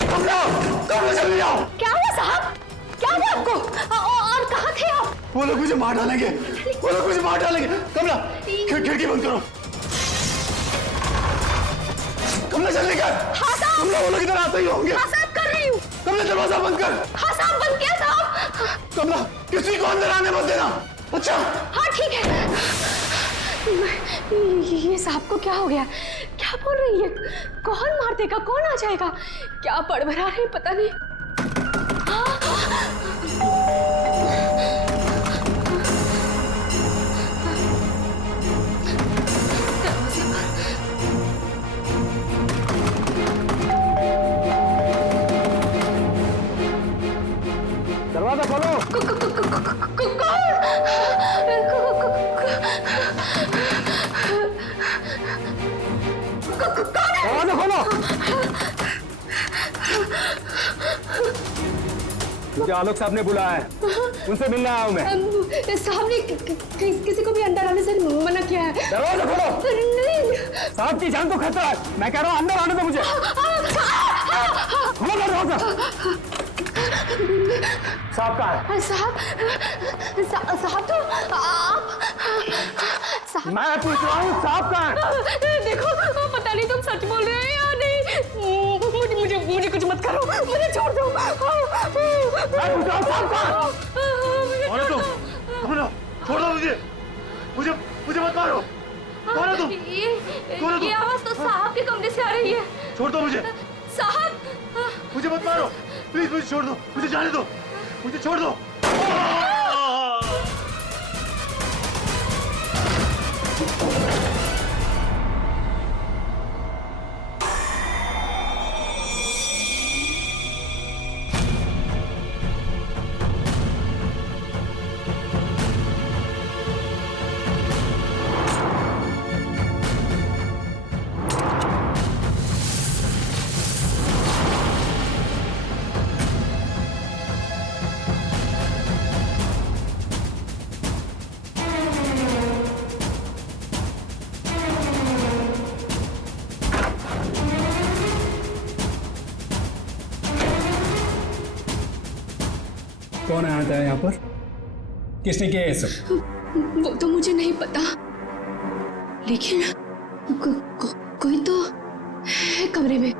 कमला जल्दी आओ। क्या हुआ साहब? क्या हुआ आपको? और कहाँ थे आप? वो लोग मुझे मार डालेंगे, वो लोग मुझे मार डालेंगे। कमला खिड़की बंद करो। कमला जल्दी कर। हाँ साहब। कमला वो लोग इधर आते ही होंगे। हाँ साहब कर रही हूँ। कमला दरवाजा बंद कर। हाँ साहब बंद किया साहब। कमला किसी को अंदर आने मत देना। अच्छा हाँ ठीक है। ये साहब को क्या हो गया? क्या बोल रही है? कौन मार देगा? कौन आ जाएगा? क्या बड़बड़ा रहे पता नहीं। दरवाजा खोलो। दरवाजा खोलो। मुझे आलोक साहब ने बुलाया है, उनसे मिलने आया हूँ मैं। साहब ने किसी को भी अंदर आने से मना किया है। दरवाजा खोलो। नहीं साहब की जान को खतरा है, मैं कह रहा हूँ अंदर आने दो मुझे। खोलो दरवाजा। साहब कहाँ है? साहब तो आप साहब। मैं पूछ रहा हूँ साहब कहाँ है? देखो पता नहीं तुम सच बोल रहे हो या नहीं। मुझे कुछ मत करो, मुझे छोड़ दो। मैं पूछ रहा हूँ साहब कहाँ है? कौन है तुम? कौन हो? छोड़ दो मुझे, मुझे मत मारो। कौन है तुम? ये आवाज तो साहब के कमरे से आ रही है। छोड़ दो मुझे। साहब मुझे मत मारो, प्लीज मुझे छोड़ दो, मुझे जाने दो, मुझे छोड़ दो। कौन आया था यहाँ पर? किसने किया ये सब? वो तो मुझे नहीं पता, लेकिन कोई तो है कमरे में।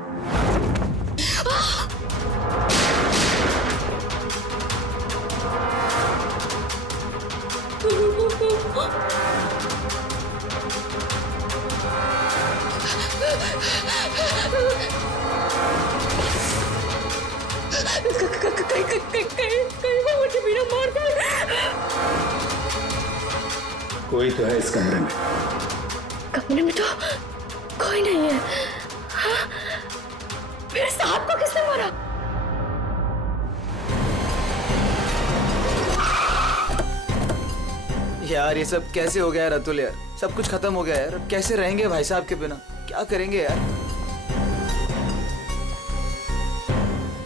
कहीं वो मुझे बिना मार दे। कोई तो है इस कमरे में। कमरे में तो कोई नहीं है। हाँ? फिर साहब को किसने मारा? यार ये सब कैसे हो गया यार अतुल यार, सब कुछ खत्म हो गया यार। अब कैसे रहेंगे भाई साहब के बिना, क्या करेंगे यार?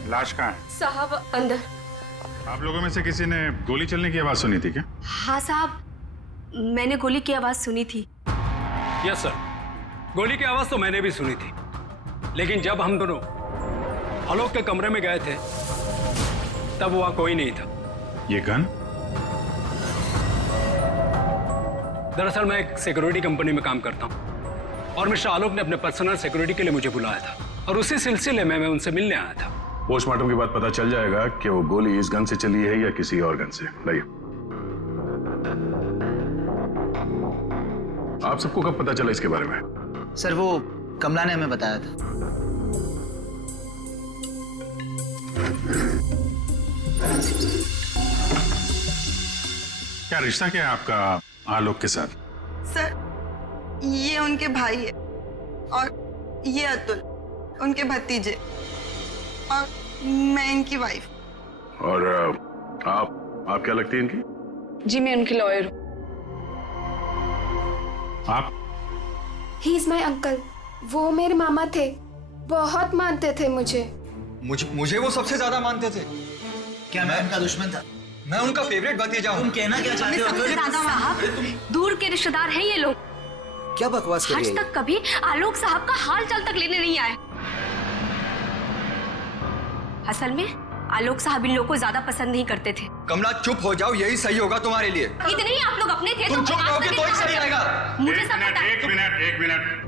लाश कहाँ है? साहब अंदर। आप लोगों में से किसी ने गोली चलने की आवाज सुनी थी क्या? हाँ साहब, मैंने गोली की आवाज सुनी थी। यस सर, गोली की आवाज तो मैंने भी सुनी थी, लेकिन जब हम दोनों आलोक के कमरे में गए थे तब वहां कोई नहीं था। ये गन? दरअसल मैं एक सिक्योरिटी कंपनी में काम करता हूं और मिस्टर आलोक ने अपने पर्सनल सिक्योरिटी के लिए मुझे बुलाया था और उसी सिलसिले में मैं उनसे मिलने आया था। पोस्टमार्टम के बाद पता चल जाएगा कि वो गोली इस गन से चली है या किसी और गन से। लाइए। आप सबको कब पता चला इसके बारे में? सर वो कमला ने हमें बताया था। क्या रिश्ता क्या है आपका आलोक के साथ? सर ये उनके भाई है और ये अतुल उनके भतीजे और मैं इनकी वाइफ। और आप क्या लगती है इनकी? जी मैं उनकी लॉयर हूँ। आप? He is my uncle. वो मेरे मामा थे, बहुत मानते थे मुझे। मुझे वो सबसे ज्यादा मानते थे। क्या मैं उनका दुश्मन था? मैं उनका फेवरेट भतीजा हूँ। तुम कहना क्या चाहते हो? साहब दूर के रिश्तेदार हैं ये लोग। क्या बकवास कर रही आज है? तक कभी आलोक साहब का हाल चाल तक लेने नहीं आए। असल में आलोक साहब इन लोगों को ज्यादा पसंद नहीं करते थे। कमला चुप हो जाओ, यही सही होगा तुम्हारे लिए। इतने ही आप लोग अपने थे तुम तो चुप रहोगे तो ही सही रहेगा। मुझे सब पता है। एक मिनट।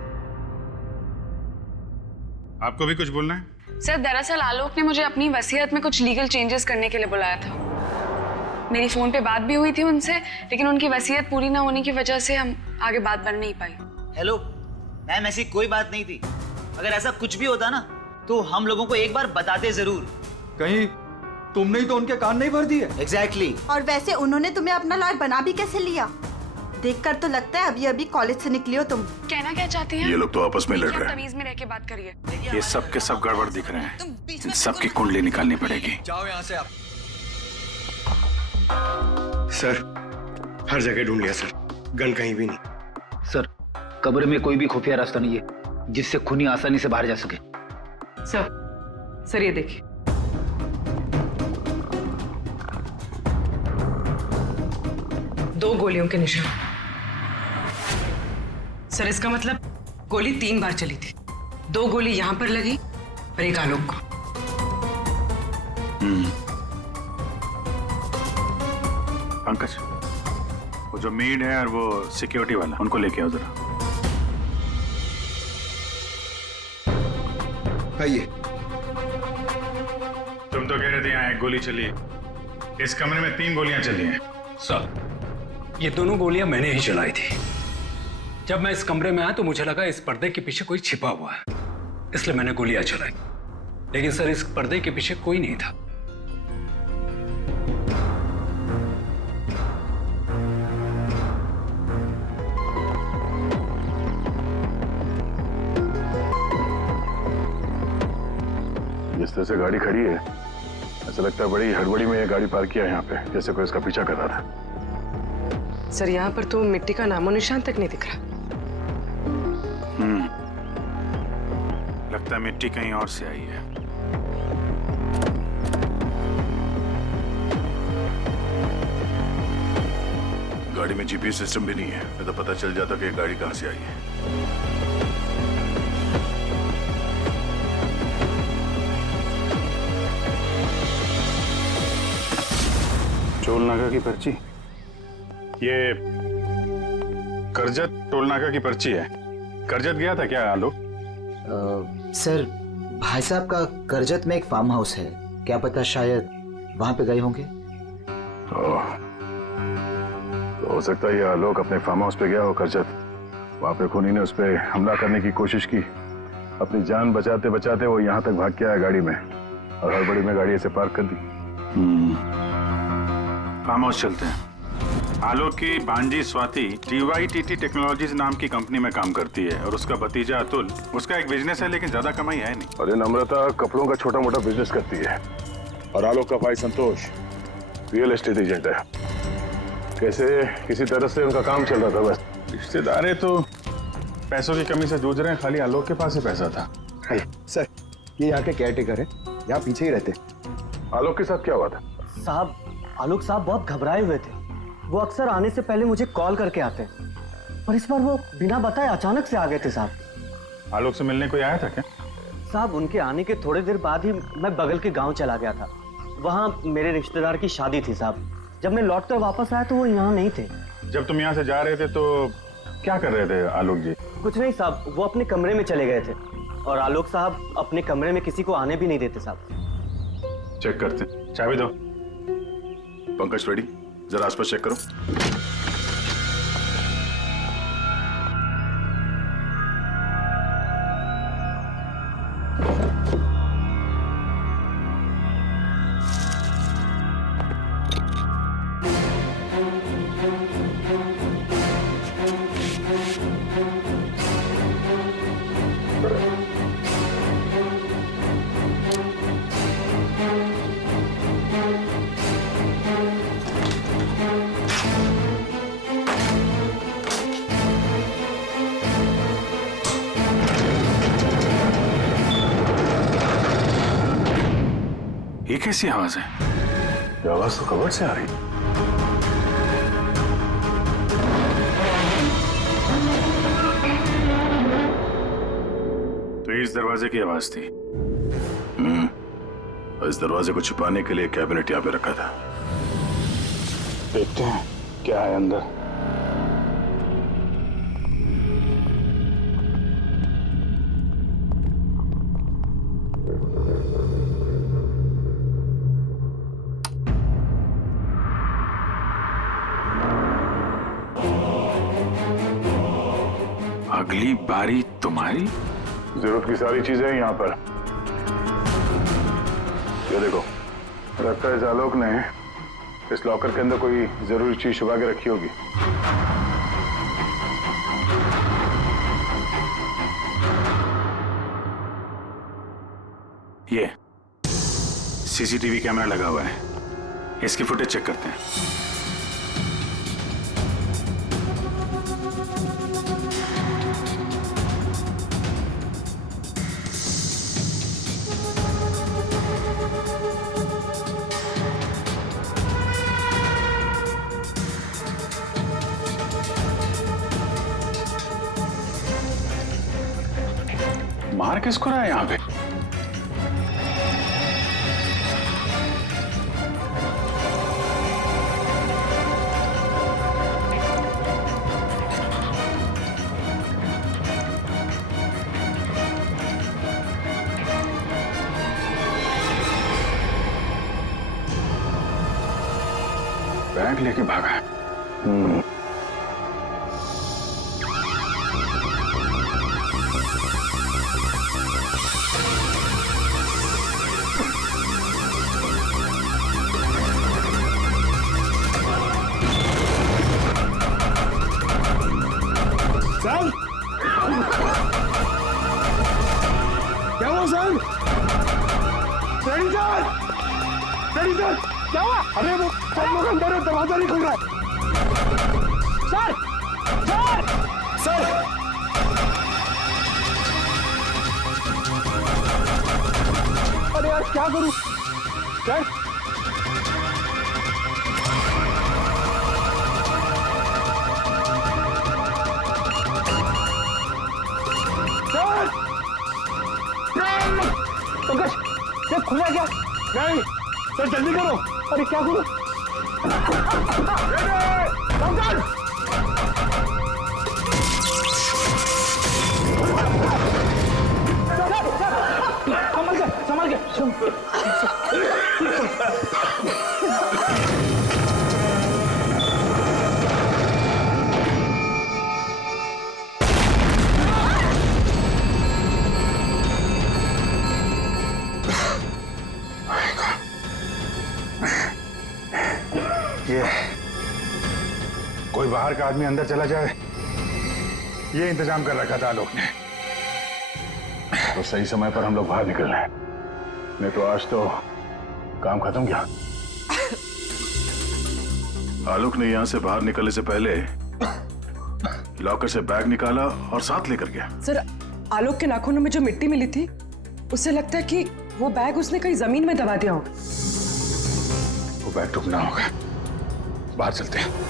आपको भी कुछ बोलना है? सर दरअसल आलोक ने मुझे अपनी वसीयत में कुछ लीगल चेंजेस करने के लिए बुलाया था। मेरी फोन पे बात भी हुई थी उनसे, लेकिन उनकी वसीयत पूरी ना होने की वजह से हम आगे बात बढ़ नहीं पाई। हेलो मैम, ऐसी कोई बात नहीं थी। अगर ऐसा कुछ भी होता ना तो हम लोगों को एक बार बताते जरूर। कहीं तुमने ही तो उनके कान नहीं भर दिए? एग्जैक्टली। और वैसे उन्होंने तुम्हें अपना लॉयर बना भी कैसे लिया? देखकर तो लगता है अभी अभी कॉलेज से निकली हो तुम। कहना क्या चाहती हैं? ये लोग तो आपस में लड़ रहे हैं। तमीज में रह के बात करिए। ये सब के सब गड़बड़ दिख रहे हैं। इन सबकी कुंडली निकालनी पड़ेगी। जाओ यहाँ से आप। सर हर जगह ढूंढ लिया सर, गन कहीं भी नहीं। सर कब्र में कोई भी खुफिया रास्ता नहीं है जिससे खूनी आसानी से बाहर जा सके। सर ये देखिए। दो गोलियों के निशान। सर इसका मतलब गोली 3 बार चली थी। 2 गोली यहाँ पर लगी और एक आलोक को। पंकज, वो जो मेड है और वो सिक्योरिटी वाला, उनको लेके आओ जरा। आइए। तुम तो कह रहे थे यहाँ 1 गोली चली है, इस कमरे में 3 गोलियां चली हैं। सर ये दोनों गोलियां मैंने ही चलाई थी। जब मैं इस कमरे में आया तो मुझे लगा इस पर्दे के पीछे कोई छिपा हुआ है, इसलिए मैंने गोलियां चलाई। लेकिन सर इस पर्दे के पीछे कोई नहीं था। जिस तरह से गाड़ी खड़ी है, ऐसा लगता है बड़ी हड़बड़ी में ये गाड़ी पार्क किया है यहाँ पे, जैसे कोई इसका पीछा कर रहा था। सर यहाँ पर तो मिट्टी का नामो निशान तक नहीं दिख रहा। लगता है मिट्टी कहीं और से आई है। गाड़ी में जीपीएस सिस्टम भी नहीं है, नहीं तो पता चल जाता कि गाड़ी कहां से आई है। टोल नाका की पर्ची, ये करजत टोल नाका की पर्ची है। करजत गया था क्या आलोक? सर भाई साहब का करजत में एक फार्म हाउस है, क्या पता शायद वहां पे गए होंगे। तो हो सकता है ये आलोक अपने फार्म हाउस पे गया हो करजत। वहां पे खूनी ने उस पर हमला करने की कोशिश की, अपनी जान बचाते बचाते वो यहाँ तक भाग के आया गाड़ी में, और हड़बड़ी में गाड़ी ऐसे पार्क कर दी। फार्म हाउस चलते हैं। आलोक की भांजी स्वाति TYTT टेक्नोलॉजीज नाम की कंपनी में काम करती है, और उसका भतीजा अतुल, उसका एक बिजनेस है लेकिन ज्यादा कमाई है नहीं। और ये नम्रता कपड़ों का छोटा मोटा बिजनेस करती है, और आलोक का भाई संतोष रियल एस्टेट एजेंट है। कैसे किसी तरह से उनका काम चल रहा था बस। रिश्तेदार तो पैसों की कमी से जूझ रहे हैं, खाली आलोक के पास ही पैसा था। सर ये यहाँ के केयरटेकर है, यहाँ पीछे ही रहते। आलोक के साथ क्या हुआ था? साहब आलोक साहब बहुत घबराए हुए थे। वो अक्सर आने से पहले मुझे कॉल करके आते, पर इस बार वो बिना बताए अचानक से आ गए थे साहब। आलोक से मिलने कोई आया था क्या? साहब उनके आने के थोड़ी देर बाद ही मैं बगल के गांव चला गया था। वहाँ मेरे रिश्तेदार की शादी थी साहब। जब मैं लौट कर वापस आया तो वो यहाँ नहीं थे। जब तुम यहाँ से जा रहे थे तो क्या कर रहे थे आलोक जी? कुछ नहीं साहब, वो अपने कमरे में चले गए थे, और आलोक साहब अपने कमरे में किसी को आने भी नहीं देते साहब। चेक करते, चाबी दो। पंकज रेडी, जरा आसपास चेक करो। ये कैसी आवाज है? ये आवाज तो कबर्ड से आ रही। तो इस दरवाजे की आवाज थी। और इस दरवाजे को छुपाने के लिए कैबिनेट यहाँ पे रखा था। देखते हैं क्या है अंदर। अगली बारी तुम्हारी। जरूरत की सारी चीजें हैं यहाँ पर। ये देखो, लगता है इस आलोक ने इस लॉकर के अंदर कोई जरूरी चीज छुपा के रखी होगी। ये सीसीटीवी कैमरा लगा हुआ है, इसकी फुटेज चेक करते हैं। मार किसको रहा है यहाँ पे? बैग लेके भागा है। सर, क्या हुआ sir? Ready sir, ready sir, क्या हुआ? अरे वो सब लोग अंदर है, दरवाजा नहीं खुल रहा है। सर, सर, सर, अरे यार क्या करूं? सर, पंकज, ये खुला क्या? नहीं सर, जल्दी करो। अरे क्या करो? पंकज, संभल के। ये कोई बाहर का आदमी अंदर चला जाए, ये इंतजाम कर रखा था आलोक ने। तो सही समय पर हम लोग बाहर निकल रहे हैं, नहीं तो आज तो काम खत्म गया। आलोक ने यहां से बाहर निकलने से पहले लॉकर से बैग निकाला और साथ लेकर गया। सर, आलोक के नाखूनों में जो मिट्टी मिली थी, उससे लगता है कि वो बैग उसने कहीं जमीन में दबा दिया होगा। वो बैग टूटना होगा। बाहर चलते हैं।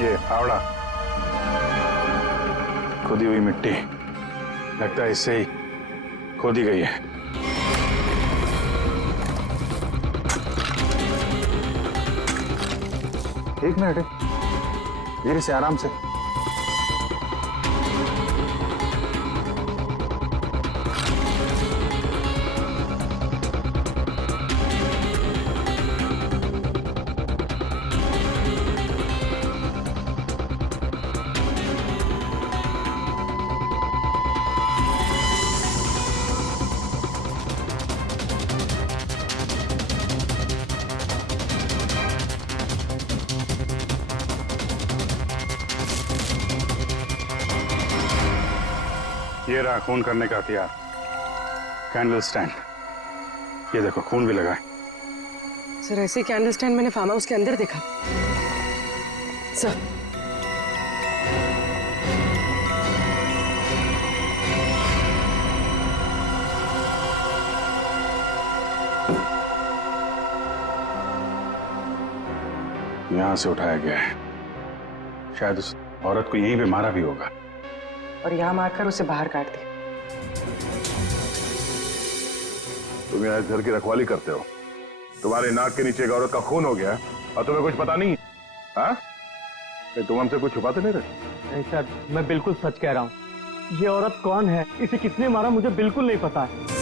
ये फावड़ा, खुदी हुई मिट्टी, लगता है इससे ही खोदी गई है। एक मिनट, धीरे से, आराम से। ये रहा खून करने का हथियार, कैंडल स्टैंड। ये देखो खून भी लगा है। सर ऐसे कैंडल स्टैंड मैंने फार्म हाउस के अंदर देखा सर। यहां से उठाया गया है, शायद उस औरत को यहीं पे मारा भी होगा और यहाँ मारकर उसे बाहर काट दिया। तुम यहाँ इस घर की रखवाली करते हो, तुम्हारे नाक के नीचे एक औरत का खून हो गया और तुम्हें कुछ पता नहीं? हाँ? तुम हमसे कुछ छुपाते नहीं रहे? नहीं सर, मैं बिल्कुल सच कह रहा हूँ। ये औरत कौन है, इसे किसने मारा, मुझे बिल्कुल नहीं पता है।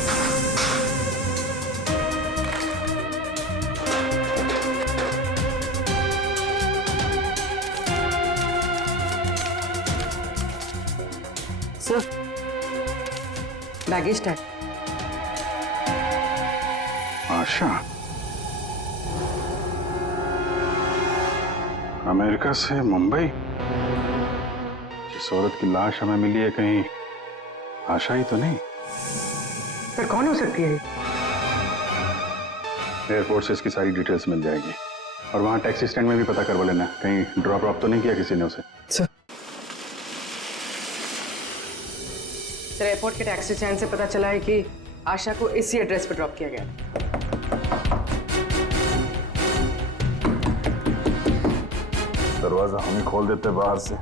Sir baggage tag. Asha America से मुंबई। जिस औरत की लाश हमें मिली है, कहीं आशा ही तो नहीं? सर कौन हो सकती है? एयरपोर्ट से इसकी सारी डिटेल्स मिल जाएगी और वहां टैक्सी स्टैंड में भी पता करवा लेना, कहीं ड्रॉप ड्रॉप तो नहीं किया किसी ने उसे। सर एयरपोर्ट के टैक्सी स्टैंड से पता चला है कि आशा को इसी एड्रेस पर ड्रॉप किया गया। दरवाजा हम ही खोल देते बाहर से।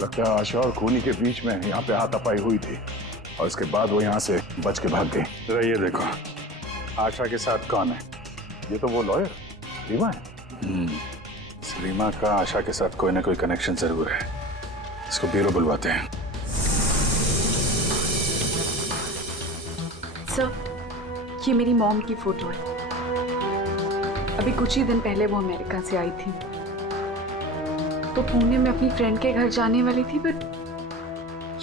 लगता है आशा और खूनी के बीच में यहाँ पे हाथापाई हुई थी और इसके बाद वो यहाँ से बच के भाग गई। जरा ये देखो, आशा के साथ कौन है? ये तो वो लॉयर रीमा है। सलीमा का आशा के साथ कोई ना कोई कनेक्शन जरूर है। इसको ब्यूरो बुलवाते हैं। सर ये मेरी मॉम की फोटो है। अभी कुछ ही दिन पहले वो अमेरिका से आई थी, तो पुणे में अपनी फ्रेंड के घर जाने वाली थी, बट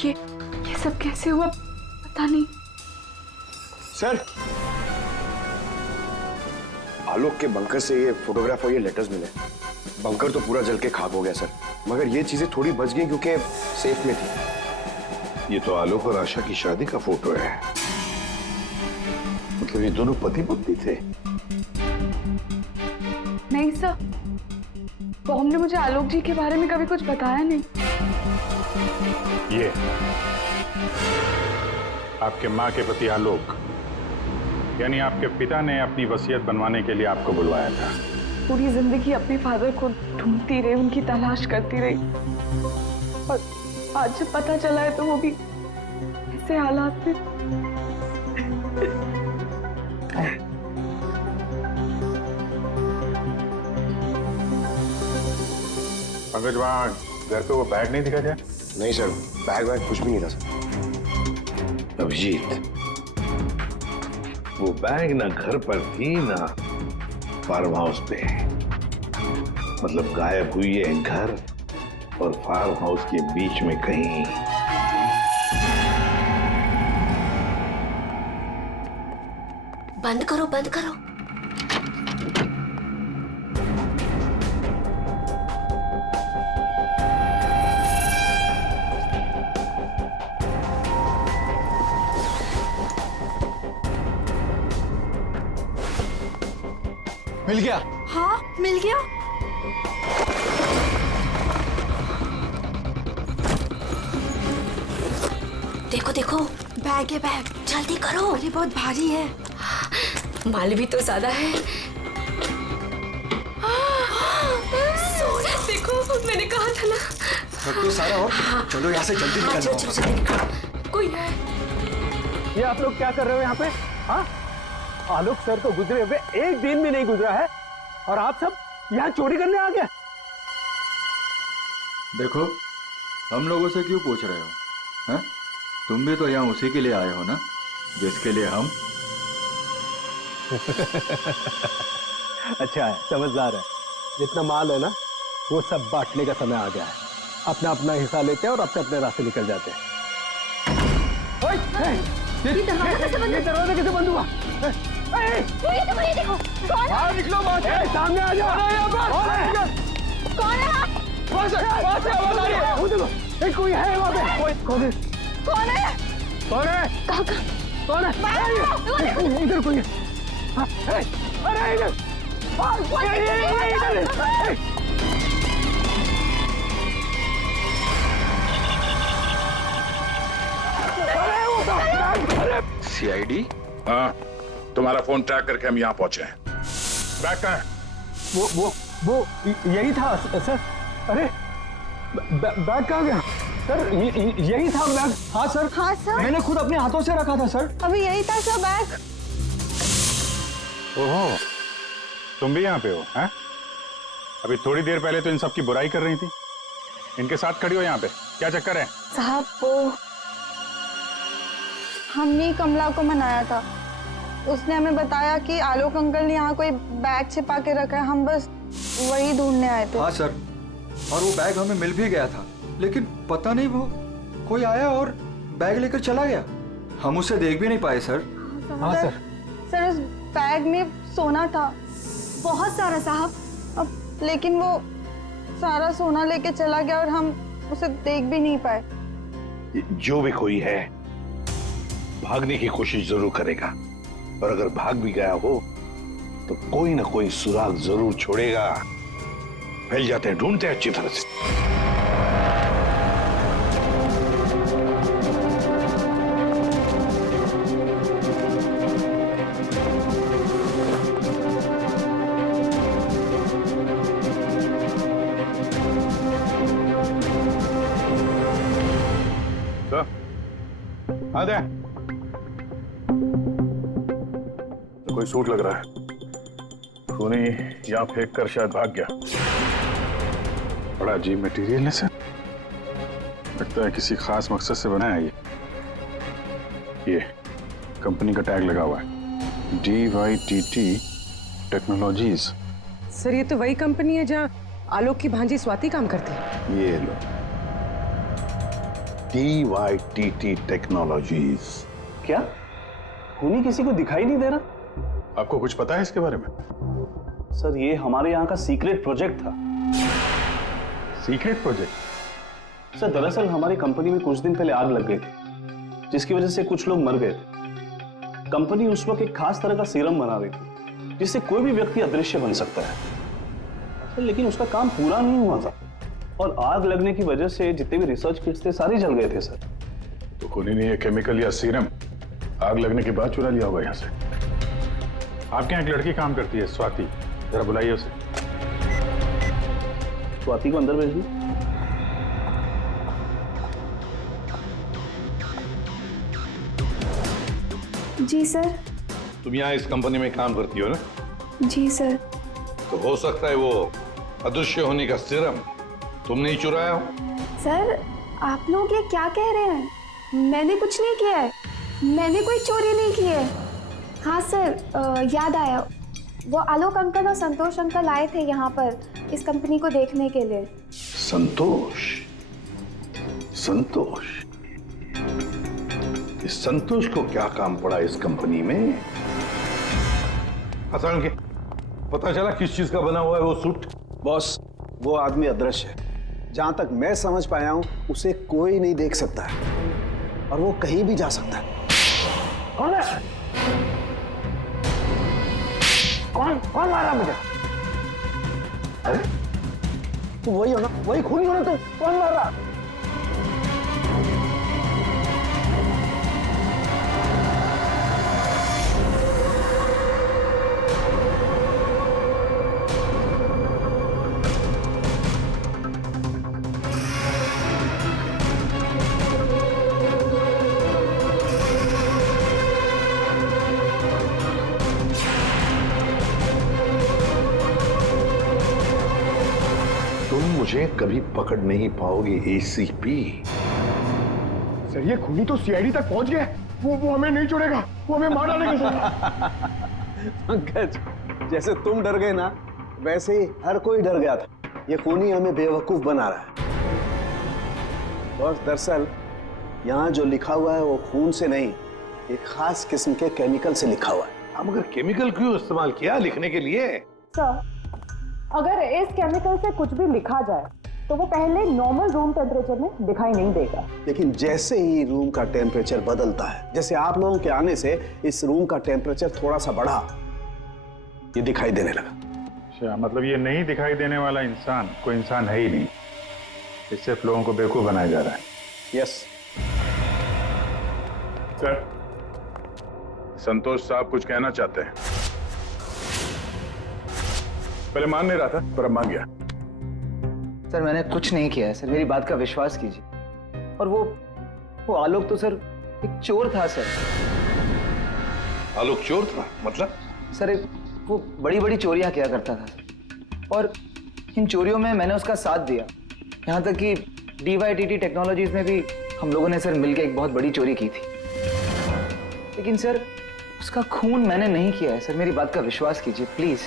ये सब कैसे हुआ पता नहीं। सर आलोक के बंकर से ये फोटोग्राफ और ये लेटर्स मिले। बंकर तो पूरा जल के खाक हो गया सर, मगर ये चीजें थोड़ी बच गई क्योंकि सेफ में थी। ये तो आलोक और आशा की शादी का फोटो है, मतलब ये दोनों पति पत्नी थे। नहीं सर, बॉम ने मुझे आलोक जी के बारे में कभी कुछ बताया नहीं। ये आपके माँ के पति आलोक, यानी आपके पिता ने अपनी वसीयत बनवाने के लिए आपको बुलवाया था। पूरी जिंदगी अपने फादर को ढूंढती रही, उनकी तलाश करती रही, और आज जब पता चला है तो वो भी ऐसे हालात में। पंकज, वहाँ घर पे वो बैग नहीं दिखा क्या? नहीं सर, बैग वैग कुछ भी नहीं था सर। अभिजीत, वो बैग ना घर पर थी ना फार्म हाउस पे, मतलब गायब हुई है घर और फार्म हाउस के बीच में कहीं। बंद करो, बंद करो। मिल गया? हाँ मिल गया। देखो देखो, बैग है बैग, जल्दी करो। ये बहुत भारी है, माल भी तो ज्यादा है। देखो मैंने कहा था ना। तो सारा हो, चलो यहाँ से जल्दी निकलना चलो चलो जल्दी निकलो। कोई है? ये आप लोग क्या कर रहे हो यहाँ पे? हाँ, आलोक सर तो गुजरे हुए एक दिन भी नहीं गुजरा है और आप सब यहाँ चोरी करने आ गए। देखो, हम लोगों से क्यों पूछ रहे हो? हैं? तुम भी तो यहाँ उसी के लिए आए हो ना, जिसके लिए हम अच्छा है, समझदार है। जितना माल है ना वो सब बांटने का समय आ गया है। अपना अपना हिस्सा लेते हैं और अपने अपने रास्ते निकल जाते हैं। ये दरवाजा कैसे बंद हुआ? बाहर निकलो, सामने आ जाओ। कौन है? कोई है वहाँ पे? कौन है? कौन है? कौन है? कौन है? इधर कोई है। अरे इधर! सीआईडी? हाँ, तुम्हारा फोन ट्रैक करके हम यहाँ पहुंचे हैं। बैग कहाँ है? वो यही था सर। अरे बैग कहाँ गया? सर यही था बैग। हाँ सर। हाँ सर। मैंने खुद अपने हाथों से रखा था सर। अभी यही था सर बैग। ओहो, तुम भी यहाँ पे हो? हैं? अभी थोड़ी देर पहले तो इन सब की बुराई कर रही थी। इनके साथ खड़ी हो यहाँ पे, क्या चक्कर है? साहब वो हमने कमला को मनाया था। उसने हमें बताया कि आलोक अंकल ने यहाँ कोई बैग छिपा के रखा है। हम बस वही ढूंढने आए थे। हाँ सर, और वो बैग हमें मिल भी गया था, लेकिन पता नहीं वो कोई आया और बैग लेकर चला गया। हम उसे देख भी नहीं पाए सर। हाँ सर। सर उस बैग में सोना था, बहुत सारा साहब। अब लेकिन वो सारा सोना लेके चला गया और हम उसे देख भी नहीं पाए। जो भी कोई है भागने की कोशिश जरूर करेगा, और अगर भाग भी गया हो तो कोई ना कोई सुराग जरूर छोड़ेगा। फैल जाते हैं, ढूंढते हैं अच्छी तरह से। आ दे। तो कोई सूट लग रहा है। खूनी यहाँ फेंक कर शायद भाग गया। बड़ा अजीब मटेरियल है सर। लगता है किसी खास मकसद से बना है ये कंपनी का टैग लगा हुआ है, DYTT टेक्नोलॉजीज। सर ये तो वही कंपनी है जहाँ आलोक की भांजी स्वाति काम करती है। ये लो, DYTT टेक्नोलॉजीज। क्या खूनी किसी को दिखाई नहीं दे रहा? आपको कुछ पता है इसके बारे में? सर ये हमारे यहाँ का सीक्रेट प्रोजेक्ट था। Secret project? सर दरअसल हमारी कंपनी में कुछ दिन पहले आग लग गई थी, जिसकी वजह से कुछ लोग मर गए थे। कंपनी उस वक्त एक खास तरह का सीरम बना रही थी, जिससे कोई भी व्यक्ति अदृश्य बन सकता है। सर लेकिन उसका काम पूरा नहीं हुआ था, और आग लगने की वजह से जितने भी रिसर्च किट्स थे सारे जल गए थे सर। तो खूनी ने ये केमिकल या सीरम आग लगने के बाद चुरा लिया होगा यहाँ से। आपके यहाँ एक लड़की काम करती है, स्वाति, जरा बुलाइए उसे। स्वाति को अंदर भेज दो। जी सर। तुम यहाँ इस कंपनी में काम करती हो ना? जी सर। तो हो सकता है वो अदृश्य होने का सीरम तुमने ही चुराया हो। सर आप लोग ये क्या कह रहे हैं? मैंने कुछ नहीं किया है, मैंने कोई चोरी नहीं की है। हाँ सर याद आया, वो आलोक अंकल और संतोष अंकल आए थे यहाँ पर इस कंपनी को देखने के लिए। संतोष? संतोष? इस संतोष को क्या काम पड़ा इस कंपनी में? असल के पता चला किस चीज का बना हुआ है वो सूट? बॉस वो आदमी अदृश्य है। जहां तक मैं समझ पाया हूं उसे कोई नहीं देख सकता है, और वो कहीं भी जा सकता है। कौन है? कौन मारा मुझे? अरे तू वही हो ना, वही खूनी हो ना तू? कौन मार रहा? मुझे कभी पकड़ नहीं पाओगे ACP। सर ये खूनी तो CID तक पहुंच गए। वो हमें नहीं छोड़ेगा, वो हमें मार डालेगा सर। पंकज, जैसे तुम डर गए ना, वैसे ही हर कोई डर गया था। ये खून ही हमें बेवकूफ बना रहा है। बॉस, दरअसल यहाँ जो लिखा हुआ है वो खून से नहीं, एक खास किस्म के केमिकल से लिखा हुआ है। हम अगर केमिकल क्यों इस्तेमाल किया लिखने के लिए? सर, अगर इस केमिकल से कुछ भी लिखा जाए तो वो पहले नॉर्मल रूम टेम्परेचर में दिखाई नहीं देगा। लेकिन जैसे ही रूम का टेम्परेचर बदलता है, जैसे आप लोगों के आने से इस रूम का टेम्परेचर थोड़ा सा बढ़ा, ये दिखाई देने लगा। अच्छा, मतलब ये नहीं दिखाई देने वाला इंसान कोई इंसान है ही नहीं, ये सिर्फ लोगों को बेवकूफ बनाया जा रहा है। यस सर, संतोष साहब कुछ कहना चाहते हैं। पहले मान नहीं रहा था पर अब मान गया। सर मैंने कुछ नहीं किया है सर, मेरी बात का विश्वास कीजिए। और वो आलोक तो सर एक चोर था सर। आलोक चोर था मतलब? सर वो बड़ी बड़ी चोरियां किया करता था और इन चोरियों में मैंने उसका साथ दिया। यहाँ तक कि DYTT टेक्नोलॉजीज में भी हम लोगों ने सर मिलकर एक बहुत बड़ी चोरी की थी। लेकिन सर उसका खून मैंने नहीं किया है सर, मेरी बात का विश्वास कीजिए प्लीज।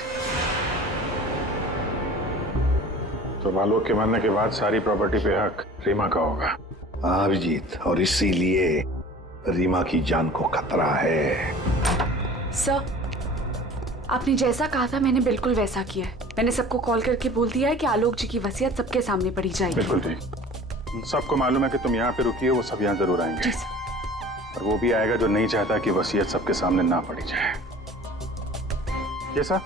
तो आलोक के मरने के बाद सारी प्रॉपर्टी पे हक रीमा का होगा। हाँ अभिजीत, और इसीलिए रीमा की जान को खतरा है। सर, आपने जैसा कहा था मैंने बिल्कुल वैसा किया है। मैंने सबको कॉल करके बोल दिया है कि आलोक जी की वसीयत सबके सामने पड़ी जाएगी। बिल्कुल ठीक। सबको मालूम है कि तुम यहाँ पे रुकी हो, वो सब यहाँ जरूर आएंगे। जी सर। और वो भी आएगा जो नहीं चाहता कि वसीयत सबके सामने ना पड़ी जाए। ये सर,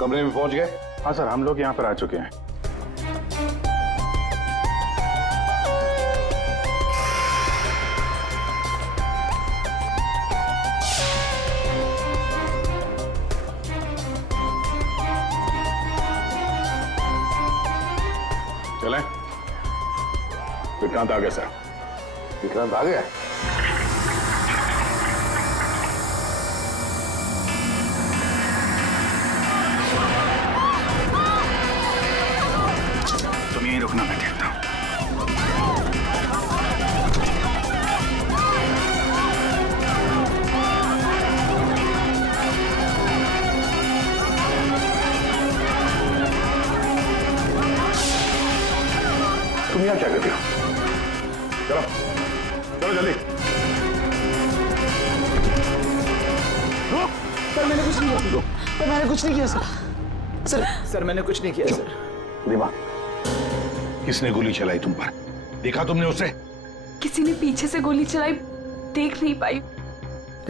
कमरे में पहुंच गए? हाँ सर, हम लोग यहाँ पर आ चुके हैं। चलें? विक्रांत आ गया सर। विक्रांत आ गया? तुम यहीं रुकना, मैं देखता हूँ। तुम यहाँ क्या करते हो? चलो चलो जल्दी। सर मैंने कुछ नहीं किया सर, मैंने कुछ नहीं किया सर मैंने कुछ नहीं किया सर। रीमा, किसने गोली चलाई तुम पर? देखा तुमने उसे? किसी ने पीछे से गोली चलाई, देख नहीं पाई।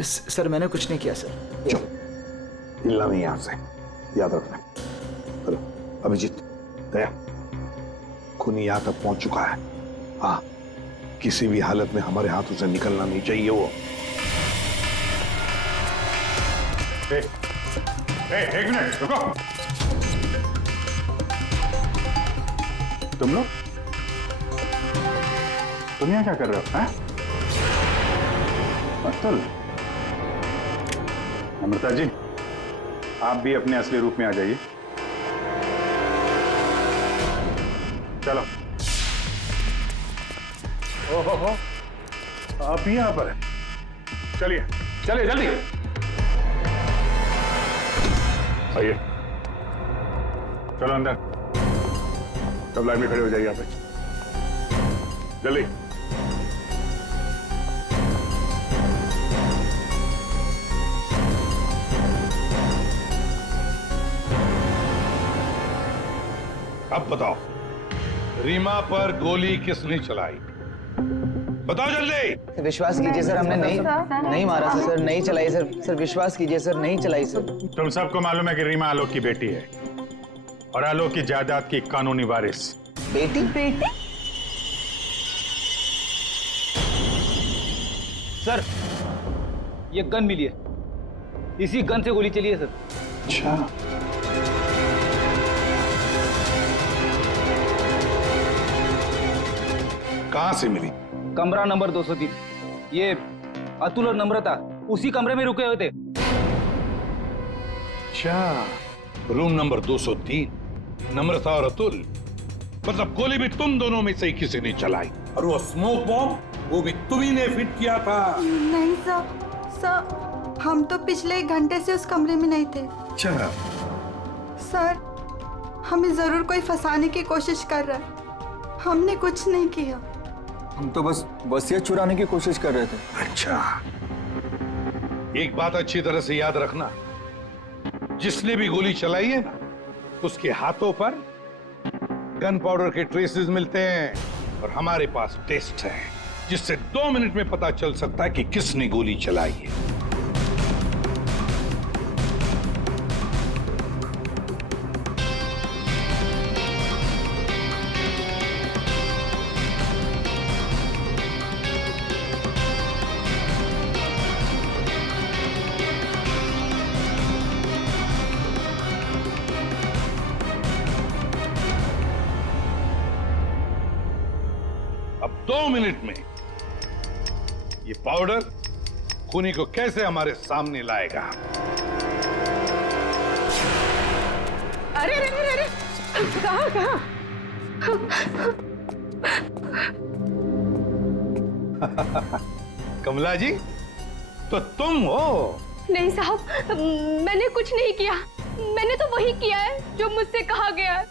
सर मैंने कुछ नहीं किया सर। चुप, हिलना नहीं यहाँ से, याद रखना। चलो अभिजीत, दया, खून यहाँ तक पहुंच चुका है। हाँ, किसी भी हालत में हमारे हाथों से निकलना नहीं चाहिए वो। एक मिनट रुको। तुम लोग तुम यहाँ क्या कर रहे हो? हैं? अतुल, अमृता जी, आप भी अपने असली रूप में आ जाइए। चलो। ओहो, आप भी यहाँ पर हैं। चलिए चलिए जल्दी आइए। चलो अंदर, सब लाइन में खड़े हो जाइए यहाँ पे, जल्दी। अब बताओ, रीमा पर गोली किसने चलाई? बताओ जल्दी। विश्वास कीजिए सर, हमने नहीं मारा सर, नहीं चलाई सर, विश्वास कीजिए सर, नहीं चलाई सर। तुम सबको मालूम है कि रीमा आलोक की बेटी है और आलोक की जायदाद की कानूनी वारिस। बेटी? सर, ये गन मिली है, इसी गन से गोली चली है सर। अच्छा, कहां से मिली? कमरा नंबर 203। ये अतुल और नम्रता उसी कमरे में रुके हुए थे। अच्छा, रूम नंबर 203, नम्रता और अतुल। मतलब गोली भी तुम दोनों में से ही किसी ने चलाई, और वो स्मोक बॉम्ब वो भी तुम्ही ने फिट किया था। नहीं सर, हम तो पिछले 1 घंटे से उस कमरे में नहीं थे। अच्छा। सर, हमें जरूर कोई फंसाने की कोशिश कर रहा है। हमने कुछ नहीं किया। हम तो बस वसीयत चुराने की कोशिश कर रहे थे। अच्छा, एक बात अच्छी तरह से याद रखना, जिसने भी गोली चलाई है ना, उसके हाथों पर गन पाउडर के ट्रेसेस मिलते हैं और हमारे पास टेस्ट है जिससे 2 मिनट में पता चल सकता है कि किसने गोली चलाई है। अब 2 मिनट में ये पाउडर खूनी को कैसे हमारे सामने लाएगा? अरे अरे अरे अरे, कहाँ कहाँ? कमला जी, तो तुम हो? नहीं साहब, मैंने कुछ नहीं किया। मैंने तो वही किया है जो मुझसे कहा गया है।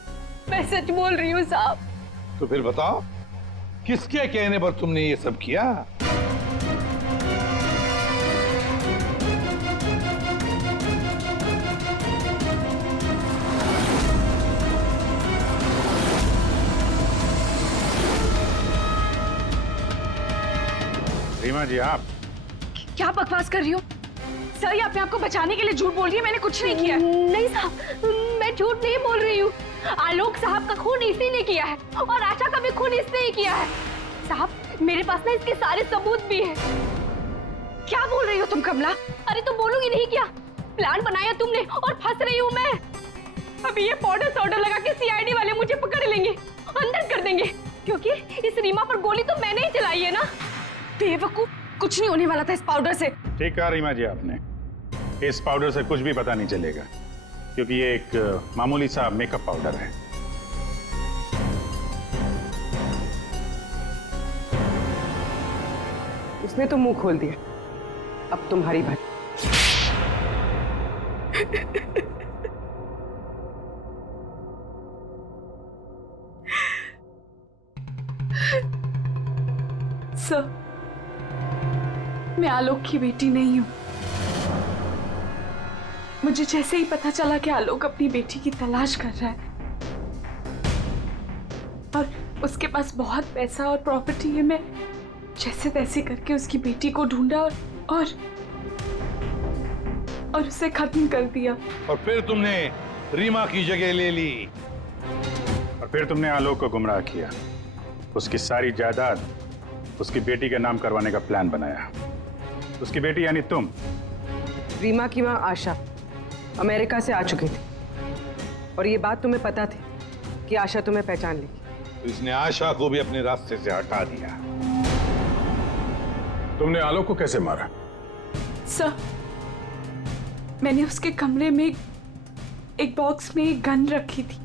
मैं सच बोल रही हूँ साहब। तो फिर बताओ, किसके कहने पर तुमने ये सब किया? रीमा जी, आप क्या बकवास कर रही हो? सर, ये अपने आप को बचाने के लिए झूठ बोल रही है। मैंने कुछ नहीं किया। नहीं साहब, मैं झूठ नहीं बोल रही हूँ। आलोक साहब का खून इसी ने किया है और आशा का भी खून इसने ही किया है। साहब, मेरे पास ना इसके सारे सबूत भी हैं। क्या बोल रही हो तुम कमला? अरे तो बोलूंगी नहीं क्या? प्लान बनाया तुमने और फंस रही हूँ मैं। अभी ये पाउडर लगा के सीआईडी वाले मुझे पकड़ लेंगे, अंदर कर देंगे, क्योंकि इस रीमा पर गोली तो मैंने ही चलाई है ना। बेवकूफ, कुछ नहीं होने वाला था इस पाउडर से। ठीक कहा रीमा जी आपने, इस पाउडर से कुछ भी पता नहीं चलेगा, क्योंकि ये एक मामूली सा मेकअप पाउडर है। उसने तो मुंह खोल दिया, अब तुम्हारी बात। सर, मैं आलोक की बेटी नहीं हूं। मुझे जैसे ही पता चला कि आलोक अपनी बेटी की तलाश कर रहा है और उसके पास बहुत पैसा और प्रॉपर्टी है, मैं जैसे तैसे करके उसकी बेटी को ढूंढा और उसे खत्म कर दिया। और फिर तुमने रीमा की जगह ले ली और फिर तुमने आलोक को गुमराह किया, उसकी सारी जायदाद उसकी बेटी के नाम करवाने का प्लान बनाया। उसकी बेटी यानी तुम। रीमा की माँ आशा अमेरिका से आ चुकी थी और ये बात तुम्हें पता थी कि आशा तुम्हें पहचान लेगी, तो इसने आशा को भी अपने रास्ते से हटा दिया। तुमने आलोक को कैसे मारा? सर, मैंने उसके कमरे में एक बॉक्स में एक गन रखी थी।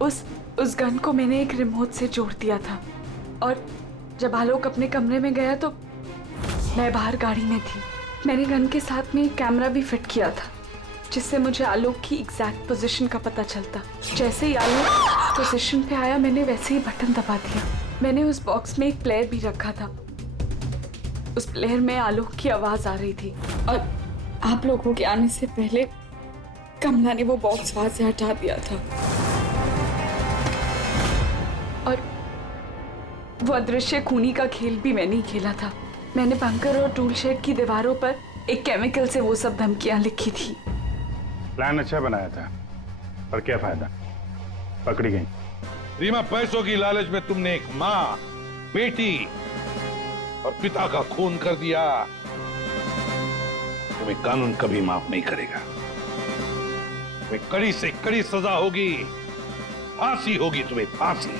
उस गन को मैंने एक रिमोट से जोड़ दिया था और जब आलोक अपने कमरे में गया तो मैं बाहर गाड़ी में थी। मैंने गन के साथ में एक कैमरा भी फिट किया था जिससे मुझे आलोक की एग्जैक्ट पोजीशन का पता चलता। जैसे ही आलोक पोजीशन पे आया, मैंने वैसे ही बटन दबा दिया। मैंने उस बॉक्स में एक प्लेयर भी रखा था। उस प्लेयर में आलोक की आवाज आ रही थी और आप लोगों के आने से पहले कमला ने वो बॉक्स वहां से हटा दिया था और वो अदृश्य खूनी का खेल भी मैंने ही खेला था। मैंने बंकर और टूल शेड की दीवारों पर एक केमिकल से वो सब धमकियां लिखी थी। प्लान अच्छा बनाया था, पर क्या फायदा, पकड़ी गई। रीमा, पैसों की लालच में तुमने एक माँ, बेटी और पिता का खून कर दिया। तुम्हें कानून कभी माफ नहीं करेगा। तुम्हें कड़ी से कड़ी सजा होगी, फांसी होगी तुम्हें, फांसी।